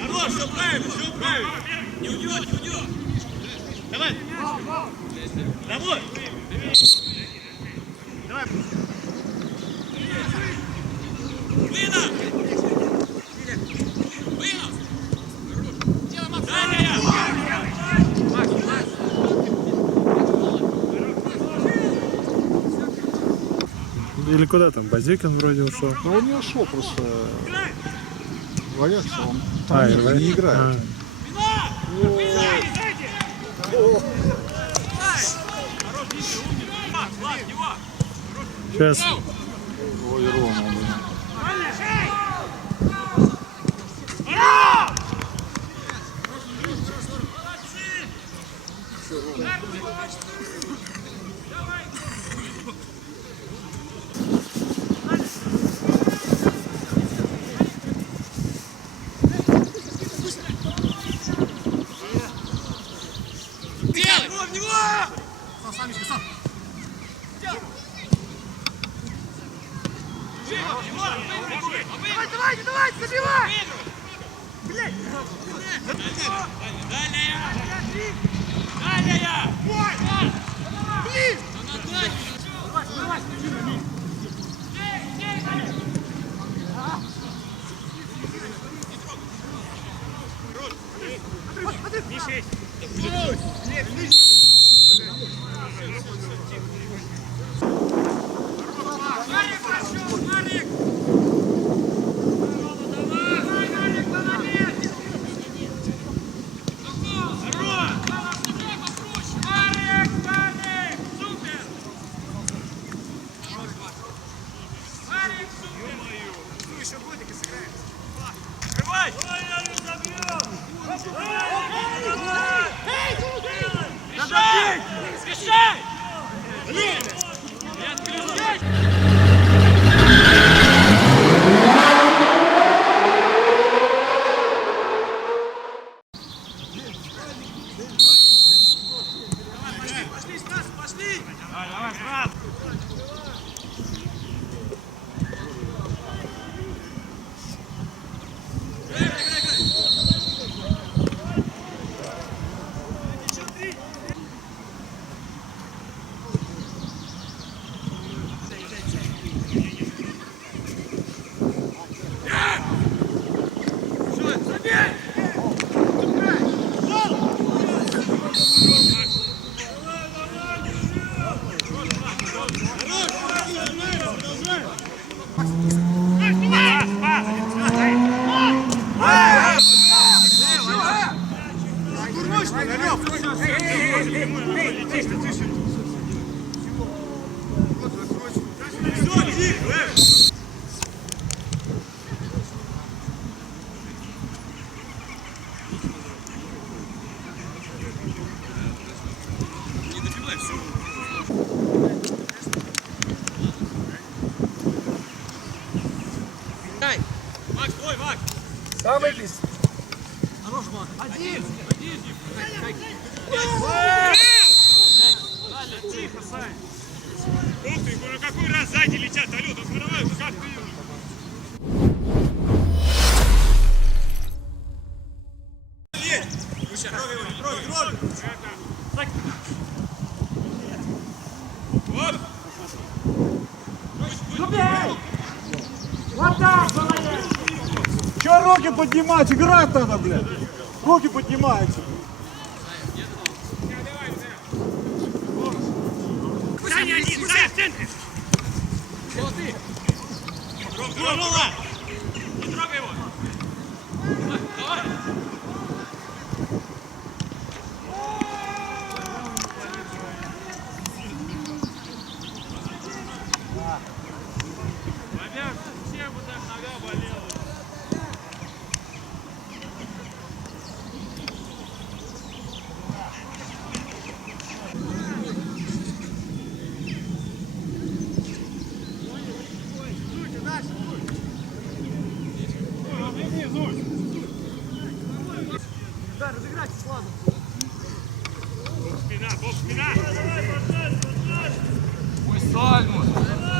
Хорош, все правильно, все правильно. Не уйдет, не уйдет. Давай. Давай. Давай. Вынос. Вынос. Далее. Или куда там? Базикин вроде ушел. Ну он не ушел, просто валяться он не играет. Сейчас. Ой, Рома, блин. Давай, забивай! Блядь! Далее! Блин! Давай! Миша! Макс, стой, Макс! Самый близкий. Хорош, Макс! Один! Тихо, Сань! Ух ты, уже какой раз сзади летят, алё, да здороваются, как ты ее? Вот так, молодец! Че руки поднимать? Играть надо, блядь. Руки поднимаются. Саня один, Саня в центре! Вот ты! Рома! Не трогай его! Давай! Всем вот так нога болела. Да, разыграйте сладко. Спина, бок, спина! Ой, Сальмус!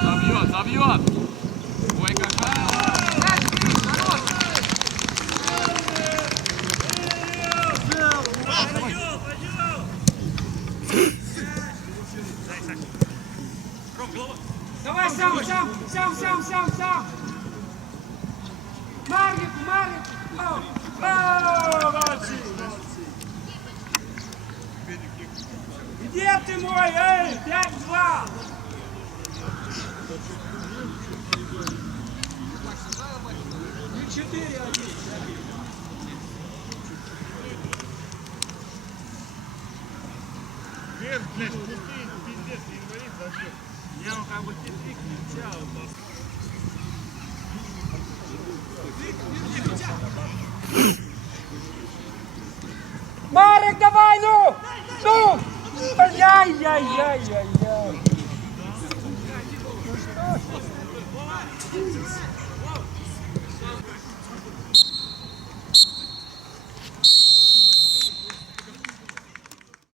Забьет, забьет! Ой, какая! Молодцы! Где ты мой? Эй, 5-2! Вверх, блядь, пиздец, инвалид зашел. Я он как бы кирпик не взял. Марик, давай, ну! Ну! Ай-яй-яй-яй-яй!